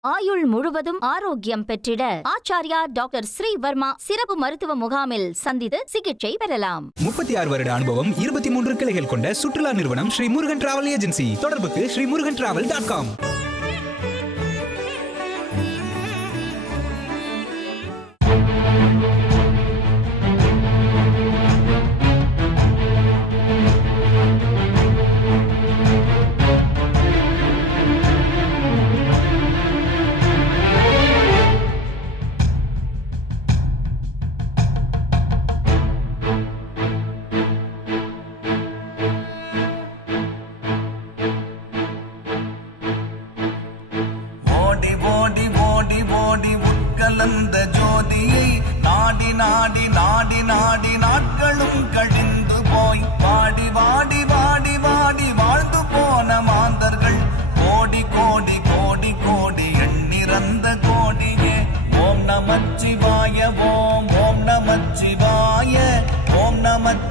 ஆயுள் முழுவதும் ஆரோக்கியம் பெற்றிட. ஆச்சாரியா டாக்டர் ஸ்ரீவர்மா சிறப்பு மருத்துவ முகாமில் சந்தித்து சிகிச்சை பெறலாம். முப்பத்தி ஆறு வருட அனுபவம் இருபத்தி மூன்று கிளைகள் கொண்ட சுற்றுலா நிறுவனம் ஸ்ரீ முருகன் டிராவல் ஏஜென்சி. தொடர்புக்கு Sri Murugan travel dot com.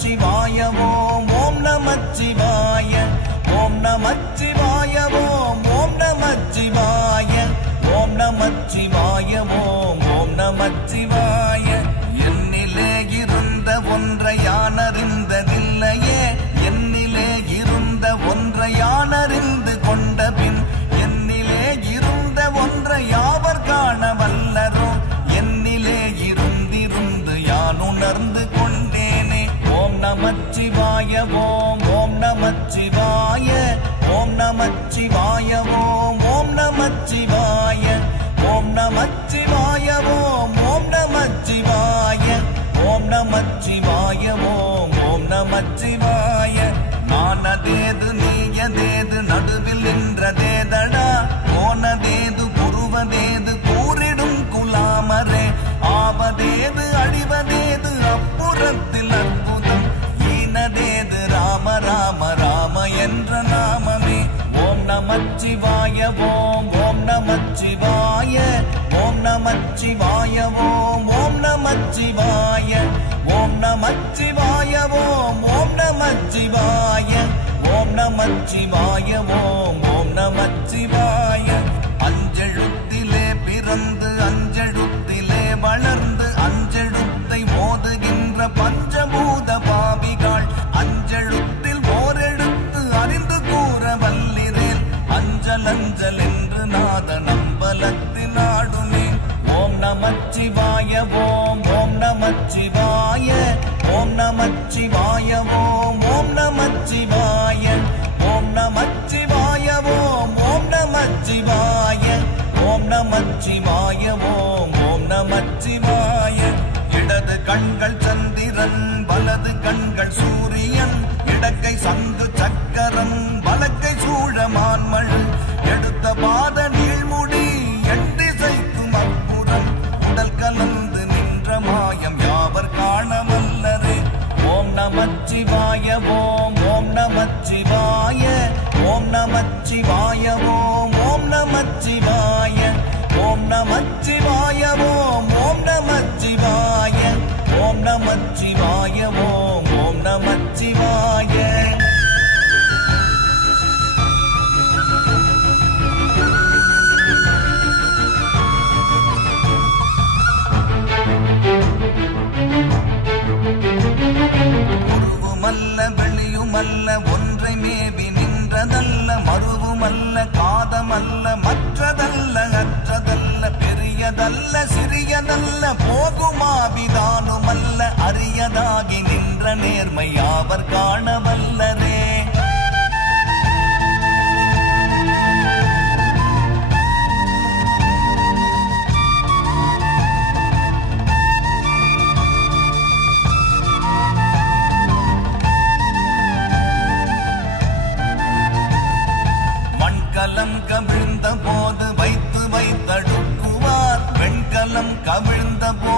நமச்சிவாய ஓம் ஓம் நமச்சிவாய. ஓம் நமச்சிவாய ஓம் ஓம் நமச்சிவாய. ஓம் நமச்சிவாய ஓம் ஓம் நமச்சிவாய. என்னிலே இருந்த ஒன்றை ஓம் ஓம் ஓம் நமச்சிவாய. நானதேது நீயதேது நடுவில் நின்றதேதடா. போனதேது புருவதேது கூறிடும் குலாமரே. ஆவதேது அழிவதேது அப்புறத்தில் அற்புதம். ஈனதேது ராம ராம ராம என்ற நாமமே. ஓம் நமச்சிவாய ஓம் ஓம் நமச்சிவாய ஓம் ஓம் நமச்சிவாய. அஞ்செழுத்திலே பிறந்து அஞ்செழுத்திலே வளர்ந்து அஞ்செழுத்தை மோதுகின்ற பஞ்சபூத பாவிகள். அஞ்செழுத்தில் ஓரெழுத்து அறிந்து கூற வல்லிரேல். அஞ்சல் அஞ்சல் என்று நாத நம்பலத்தில் ஆடுமே ஓம் நமச்சிவாய ஓம் ஓம் நமச்சிவாய. ஓம் நமச்சிவாய ஓம் ஓம் நமச்சிவாய. ஓம் ஓம் நமச்சிவாய. ஓம் நமச்சிவாய ஓம் நமச்சிவாய. இடது கண்கள் சந்திரன் வலது கண்கள் சூரியன். இடக்கை சங்கு நமச்சிவாய உருவுமல்ல வெளியுமல்ல ஒன்றை மேவி நின்றதல்ல மறுவுமல்ல காதமல்ல மற்றதல்ல அற்றதல்ல பெரியதல்ல சிறியதல்ல போகுமாவிதானுமல்ல அரியதாகி நின்ற நேர்மை காண வல்லரே மண்கலம் கவிழ்ந்த போது வைத்து வைத்தடுக்குவார். வெண்கலம் கவிழ்ந்த போது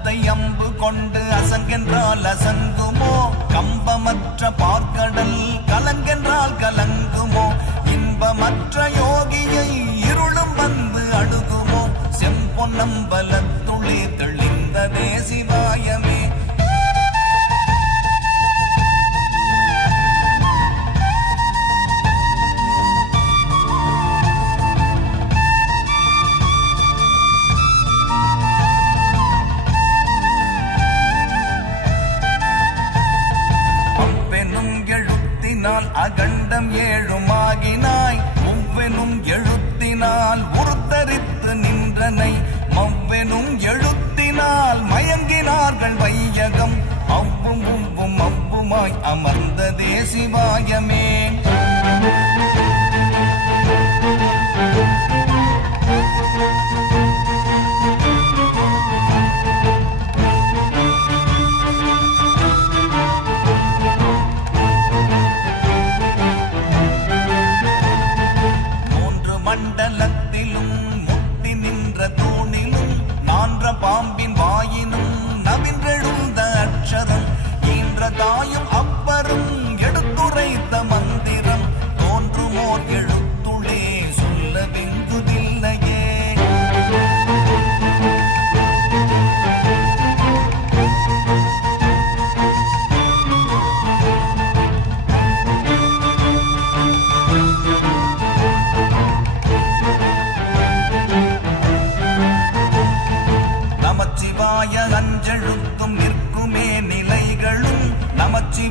கள்ளத்தை அம்பு கொண்டு அசங்கென்றால் அசங்குமோ? கம்பமற்ற பார்க்கடல் கலங்கென்றால் கலங்குமோ? இன்பமற்ற யோகியை இருளும் வந்து அணுகுமோ? செம்பொன்னம்பலத்துளே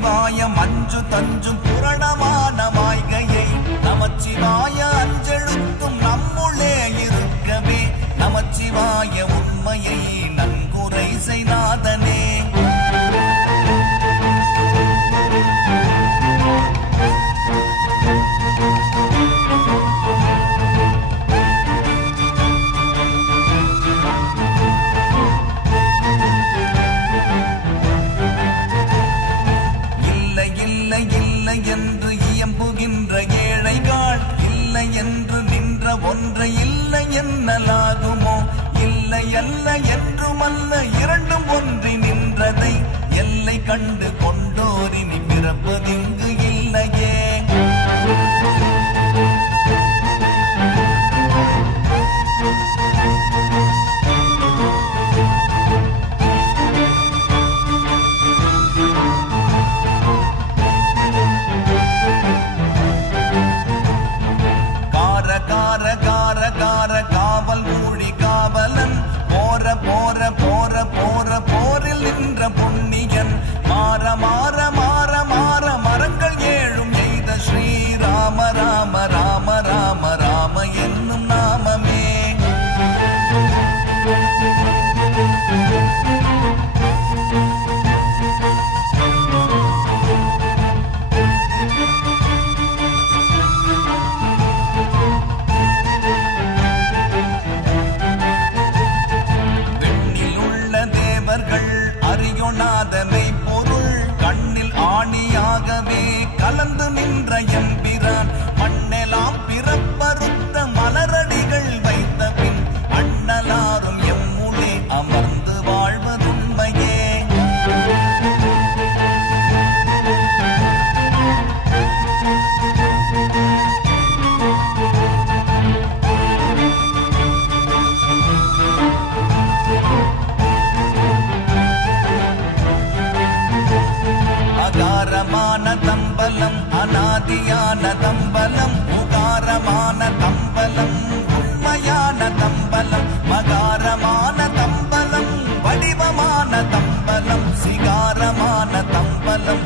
நமச்சிவாயம் அஞ்சு தஞ்சும் புரணமான மாய்கையை நமச்சிவாயம் தம்பலம் அநாதியான தம்பலம் உகாரமான தம்பலம் உண்மையான தம்பலம் மகாரமான தம்பலம் வடிவமான தம்பலம் சிகாரமான தம்பலம்.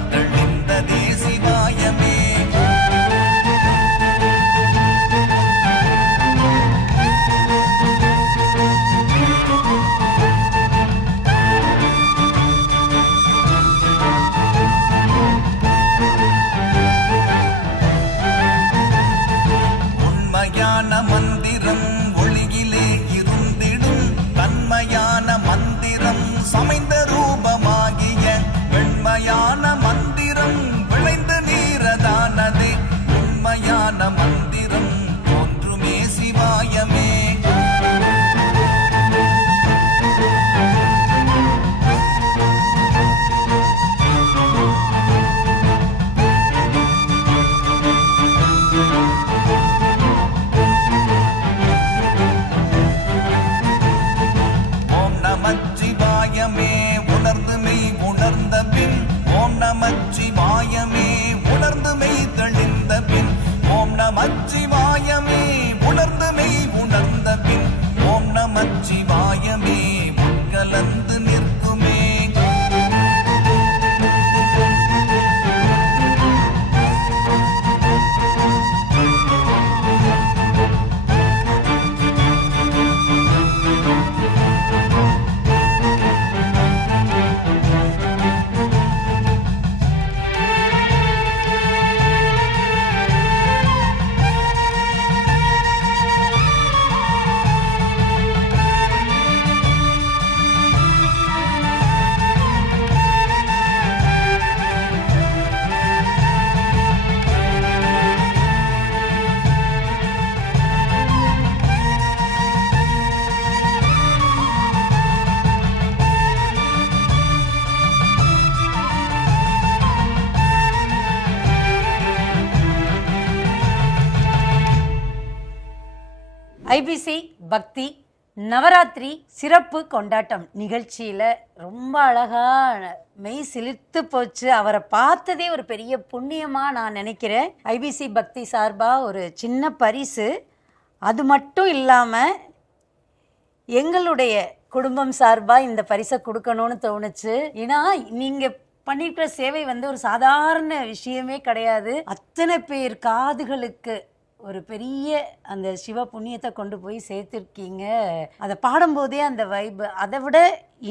ஐபிசி பக்தி நவராத்திரி சிறப்பு கொண்டாட்டம் நிகழ்ச்சியில் ரொம்ப அழகாக மெய் சிலிர்த்து போச்சு. அவரை பார்த்ததே ஒரு பெரிய புண்ணியமாக நான் நினைக்கிறேன். ஐபிசி பக்தி சார்பாக ஒரு சின்ன பரிசு. அது மட்டும் இல்லாமல் எங்களுடைய குடும்பம் சார்பாக இந்த பரிசை கொடுக்கணும்னு தோணுச்சு. ஏன்னா நீங்கள் பண்ணியிருக்கிற சேவை வந்து ஒரு சாதாரண விஷயமே கிடையாது. அத்தனை பேர் காதுகளுக்கு ஒரு பெரிய அந்த சிவ புண்ணியத்தை கொண்டு போய் சேர்த்துருக்கீங்க. அதை பாடும்போதே அந்த வைப் அதை விட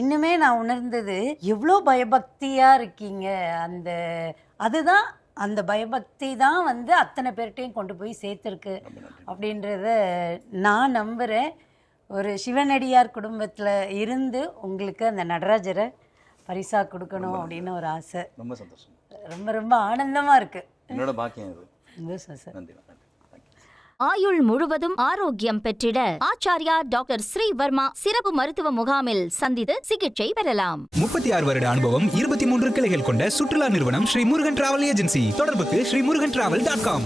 இன்னுமே நான் உணர்ந்தது எவ்வளோ பயபக்தியாக இருக்கீங்க. அந்த அதுதான் அந்த பயபக்தி தான் வந்து அத்தனை பேர்கிட்டையும் கொண்டு போய் சேர்த்துருக்கு அப்படின்றத நான் நம்புகிறேன் ஒரு சிவனடியார் குடும்பத்தில் இருந்து உங்களுக்கு அந்த நடராஜரை பரிசா கொடுக்கணும் அப்படின்னு ஒரு ஆசை. ரொம்ப சந்தோஷம். ரொம்ப ரொம்ப ஆனந்தமாக இருக்குது என்னோட பாக்கியம் இது. சந்தோஷம் சார். நன்றி. ஆயுள் முழுவதும் ஆரோக்கியம் பெற்றிட. ஆச்சாரியா டாக்டர் ஸ்ரீவர்மா சிறப்பு மருத்துவ முகாமில் சந்தித்து சிகிச்சை பெறலாம். முப்பத்தி ஆறு வருட அனுபவம் இருபத்தி மூன்று கிளைகள் கொண்ட சுற்றுலா நிறுவனம் ஸ்ரீ முருகன் டிராவல் ஏஜென்சி. தொடர்புக்கு Sri Murugan travel dot com.